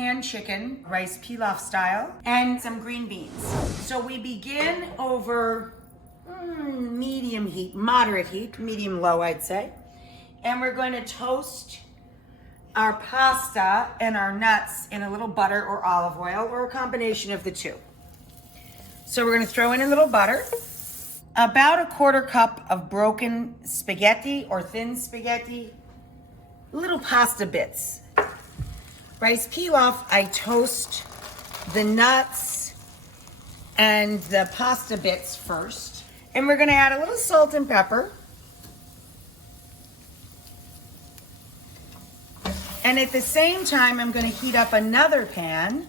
pan chicken, rice pilaf style, and some green beans. So we begin over medium heat, moderate heat, medium low I'd say. And we're going to toast our pasta and our nuts in a little butter or olive oil or a combination of the two. So we're going to throw in a little butter, about a 1/4 cup of broken spaghetti or thin spaghetti, little pasta bits. Rice pilaf, I toast the nuts and the pasta bits first. And we're gonna add a little salt and pepper. And at the same time, I'm gonna heat up another pan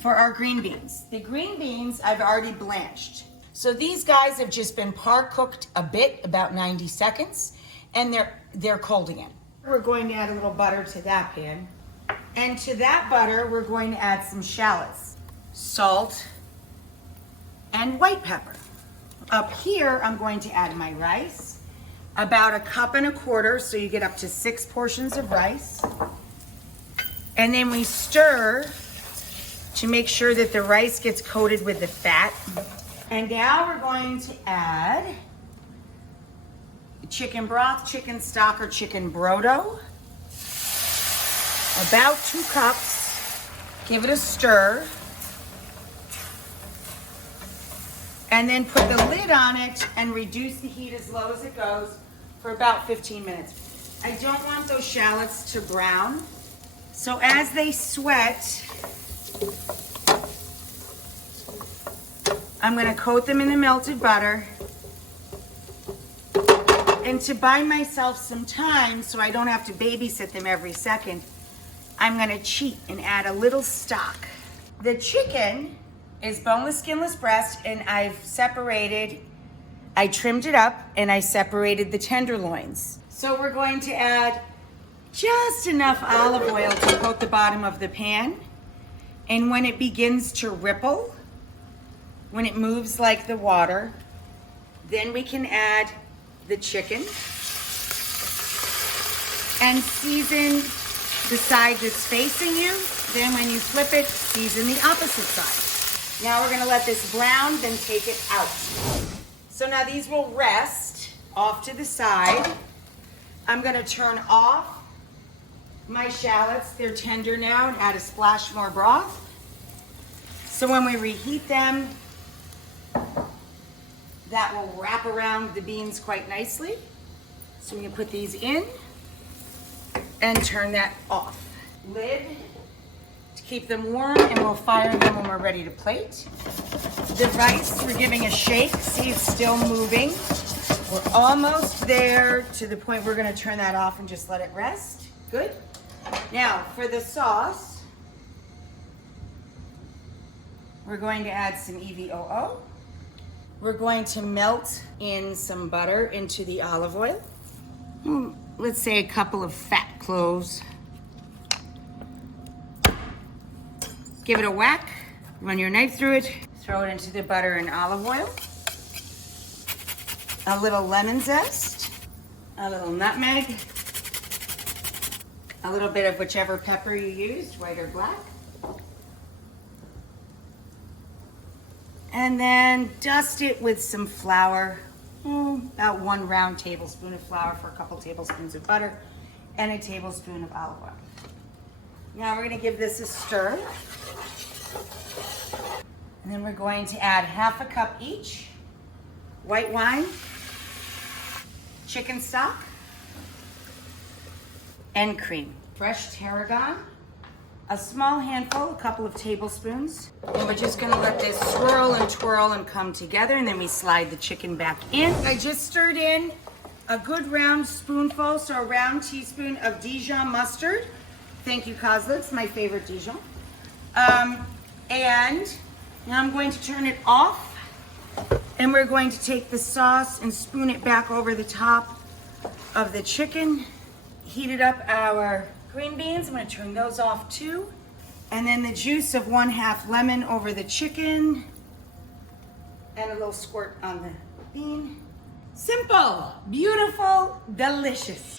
for our green beans. The green beans I've already blanched. So these guys have just been par cooked a bit, about 90 seconds, and they're cold again. We're going to add a little butter to that pan. And to that butter, we're going to add some shallots, salt, and white pepper. Up here, I'm going to add my rice, about 1.25 cups, so you get up to 6 portions of rice. And then we stir to make sure that the rice gets coated with the fat. And now we're going to add chicken broth, chicken stock, or chicken brodo. About 2 cups. Give it a stir. And then put the lid on it and reduce the heat as low as it goes for about 15 minutes. I don't want those shallots to brown. So as they sweat, I'm gonna coat them in the melted butter. And to buy myself some time so I don't have to babysit them every second, I'm gonna cheat and add a little stock. The chicken is boneless, skinless breast, and I trimmed it up and I separated the tenderloins. So we're going to add just enough olive oil to coat the bottom of the pan. And when it begins to ripple, when it moves like the water, then we can add the chicken and season the side that's facing you. Then when you flip it, season the opposite side. Now we're gonna let this brown, then take it out. So now these will rest off to the side. I'm gonna turn off my shallots. They're tender now, and add a splash more broth. So when we reheat them, that will wrap around the beans quite nicely. So we can put these in and turn that off. Lid to keep them warm, and we'll fire them when we're ready to plate. The rice, we're giving a shake. See, it's still moving. We're almost there to the point we're gonna turn that off and just let it rest. Good. Now for the sauce, we're going to add some EVOO. We're going to melt in some butter into the olive oil. Let's say a couple of fat cloves. Give it a whack, run your knife through it, throw it into the butter and olive oil. A little lemon zest, a little nutmeg, a little bit of whichever pepper you used, white or black. And then dust it with some flour, about 1 round tablespoon of flour for a couple tablespoons of butter, and a tablespoon of olive oil. Now we're gonna give this a stir. And then we're going to add 1/2 cup each, white wine, chicken stock, and cream. Fresh tarragon, a small handful, a couple of tablespoons. And we're just gonna let this swirl and twirl and come together, and then we slide the chicken back in. I just stirred in a good round spoonful, so a round teaspoon of Dijon mustard. Thank you, Kozla, it's my favorite Dijon. And now I'm going to turn it off, and we're going to take the sauce and spoon it back over the top of the chicken. Heated up our green beans. I'm going to turn those off too. And then the juice of 1/2 lemon over the chicken. And a little squirt on the bean. Simple, beautiful, delicious.